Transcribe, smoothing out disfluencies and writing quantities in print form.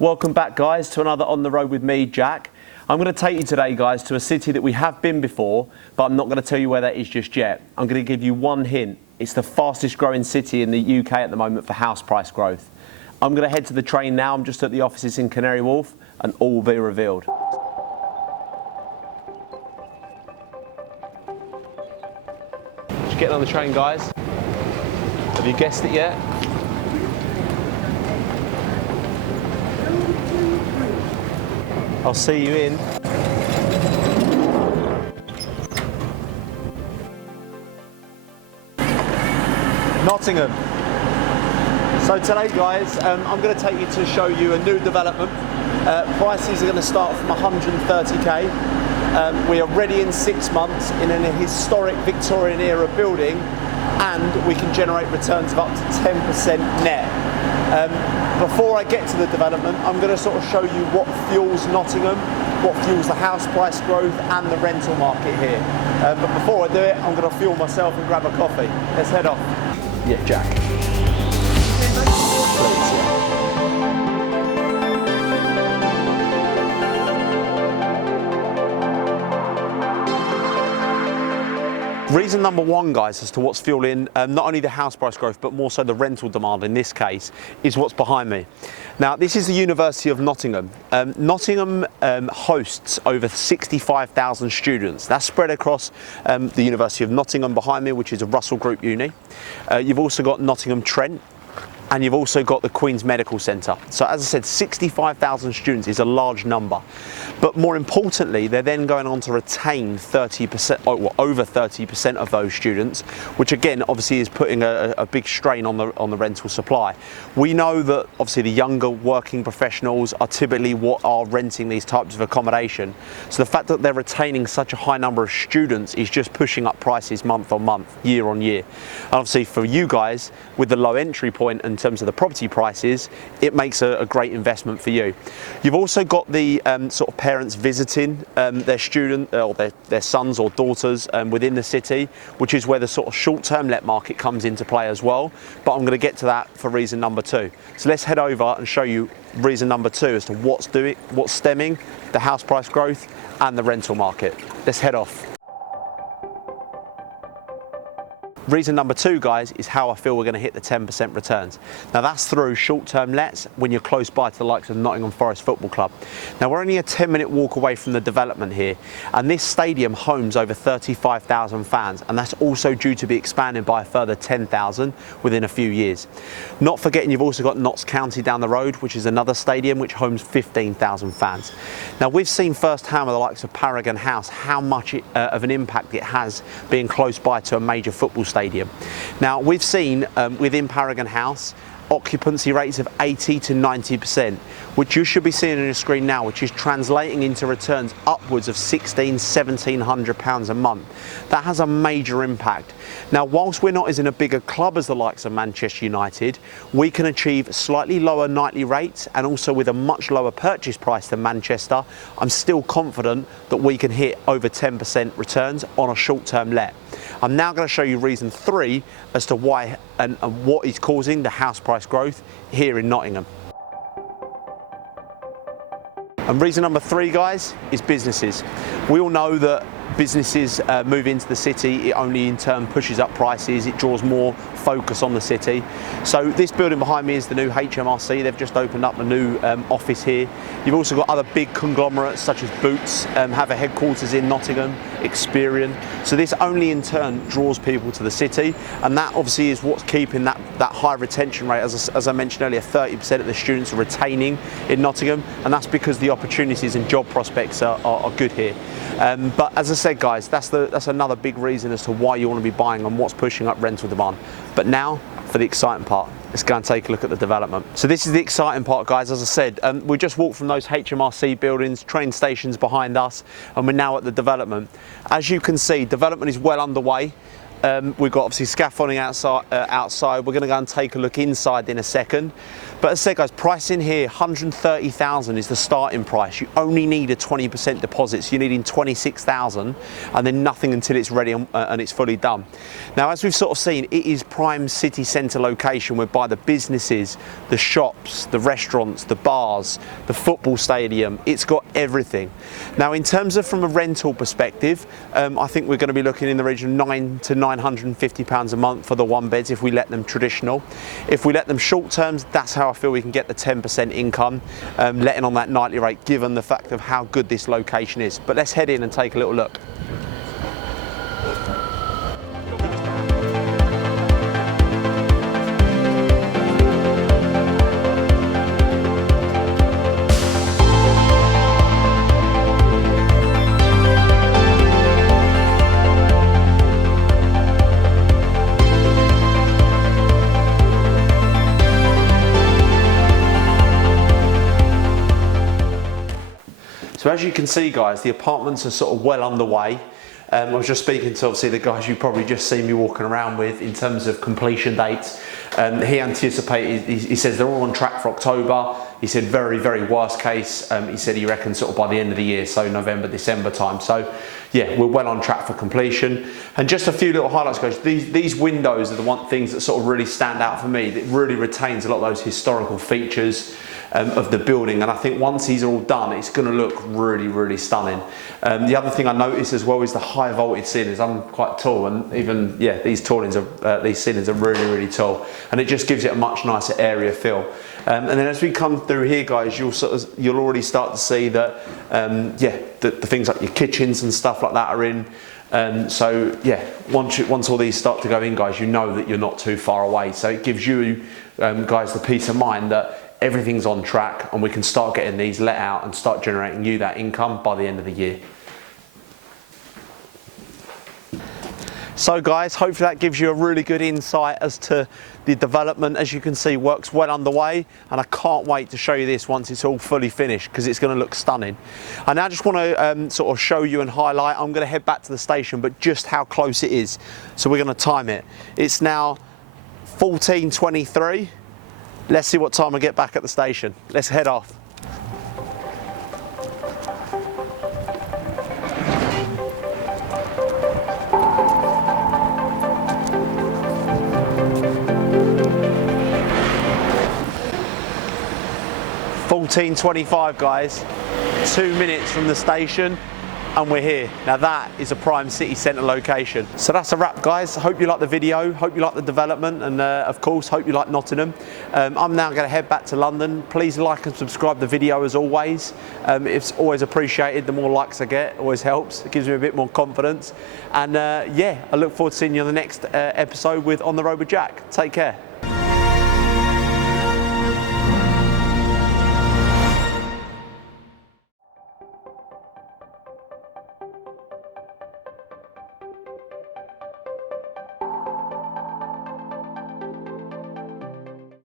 Welcome back, guys, to another On the Road with me, Jack. I'm going to take you today, guys, to a city that we have been before, but I'm not going to tell you where that is just yet. I'm going to give you one hint. It's the fastest growing city in the UK at the moment for house price growth. I'm going to head to the train now. I'm just at the offices in Canary Wharf, and all will be revealed. Just getting on the train, guys. Have you guessed it yet? I'll see you in. Nottingham. So today, guys, I'm going to take you to show you a new development. Prices are going to start from 130k. We are ready in 6 months in a historic Victorian era building, and we can generate returns of up to 10% net. Before I get to the development, I'm going to sort of show you what fuels Nottingham, what fuels the house price growth and the rental market here. But before I do it, I'm going to fuel myself and grab a coffee. Let's head off. Yeah, Jack. Please, yeah. Reason number one, guys, as to what's fueling not only the house price growth, but more so the rental demand in this case, is what's behind me. Now, this is the University of Nottingham. Nottingham hosts over 65,000 students. That's spread across the University of Nottingham behind me, which is a Russell Group uni. You've also got Nottingham Trent, and you've also got the Queen's Medical Centre. So as I said, 65,000 students is a large number. But more importantly, they're then going on to retain 30%, or over 30% of those students, which again, obviously is putting a big strain on the rental supply. We know that obviously the younger working professionals are typically what are renting these types of accommodation. So the fact that they're retaining such a high number of students is just pushing up prices month on month, year on year. And obviously for you guys, with the low entry point in terms of the property prices, it makes a great investment for you. You've also got the sort of parents visiting their student or their sons or daughters within the city, which is where the sort of short-term let market comes into play as well. But I'm going to get to that for reason number two. So let's head over and show you reason number two as to what's stemming the house price growth and the rental market. Let's head off. Reason number two, guys, is how I feel we're going to hit the 10% returns. Now that's through short-term lets when you're close by to the likes of Nottingham Forest Football Club. Now we're only a 10-minute walk away from the development here, and this stadium homes over 35,000 fans, and that's also due to be expanded by a further 10,000 within a few years. Not forgetting you've also got Notts County down the road, which is another stadium which homes 15,000 fans. Now we've seen firsthand with the likes of Paragon House how much of an impact it has being close by to a major football stadium. Now we've seen within Paragon House occupancy rates of 80 to 90%, which you should be seeing on your screen now, which is translating into returns upwards of £1,700 a month. That has a major impact. Now, whilst we're not as in a bigger club as the likes of Manchester United, we can achieve slightly lower nightly rates, and also with a much lower purchase price than Manchester, I'm still confident that we can hit over 10% returns on a short-term let. I'm now going to show you reason three as to why and what is causing the house price growth here in Nottingham. And reason number three, guys, is businesses. We all know that businesses move into the city, it only in turn pushes up prices, it draws more focus on the city. So this building behind me is the new HMRC. They've just opened up a new office here. You've also got other big conglomerates such as Boots, have a headquarters in Nottingham, Experian. So this only in turn draws people to the city, and that obviously is what's keeping that high retention rate. As I mentioned earlier, 30% of the students are retaining in Nottingham, and that's because the opportunities and job prospects are good here. But as I said, guys, that's another big reason as to why you want to be buying and what's pushing up rental demand. But now for the exciting part. Let's go and take a look at the development. So this is the exciting part, guys. As I said, we just walked from those HMRC buildings, train stations behind us, and we're now at the development. As you can see, development is well underway. We've got obviously scaffolding outside. We're going to go and take a look inside in a second. But as I said, guys, price in here, 130,000 is the starting price. You only need a 20% deposit, so you're needing 26,000, and then nothing until it's ready and it's fully done. Now, as we've sort of seen, it is prime city centre location, whereby the businesses, the shops, the restaurants, the bars, the football stadium, it's got everything. Now, in terms of from a rental perspective, I think we're going to be looking in the region of £900 to £950 a month for the one beds if we let them traditional. If we let them short terms, that's how I feel we can get the 10% income, letting on that nightly rate, given the fact of how good this location is. But let's head in and take a little look. So as you can see, guys, the apartments are sort of well underway. I was just speaking to obviously the guys you probably just seen me walking around with in terms of completion dates. He anticipated, he says they're all on track for October. He said very, very worst case, he said he reckons sort of by the end of the year, so November, December time. So yeah, we're well on track for completion. And just a few little highlights, guys. These windows are the things that sort of really stand out for me. It really retains a lot of those historical features of the building, and I think once these are all done, it's going to look really, really stunning. The other thing I noticed as well is the high voltage ceilings. I'm quite tall, and even these ceilings are really, really tall, and it just gives it a much nicer area feel. And then as we come through here, guys, you'll already start to see that the things like your kitchens and stuff like that are in. So yeah, once all these start to go in, guys, you know that you're not too far away. So it gives you guys the peace of mind that everything's on track, and we can start getting these let out and start generating you that income by the end of the year. So guys, hopefully that gives you a really good insight as to the development. As you can see, work's well underway, and I can't wait to show you this once it's all fully finished, because it's going to look stunning. I now just want to sort of show you and highlight, I'm going to head back to the station, but just how close it is. So we're going to time it. It's now 14:23. Let's see what time I get back at the station. Let's head off. (14:25), guys. 2 minutes from the station, and we're here. Now that is a prime city centre location. So that's a wrap, guys. Hope you like the video, hope you like the development, and of course hope you like Nottingham. I'm now going to head back to London. Please like and subscribe the video as always. It's always appreciated. The more likes I get always helps. It gives me a bit more confidence, and yeah, I look forward to seeing you on the next episode with On the Road with Jack. Take care.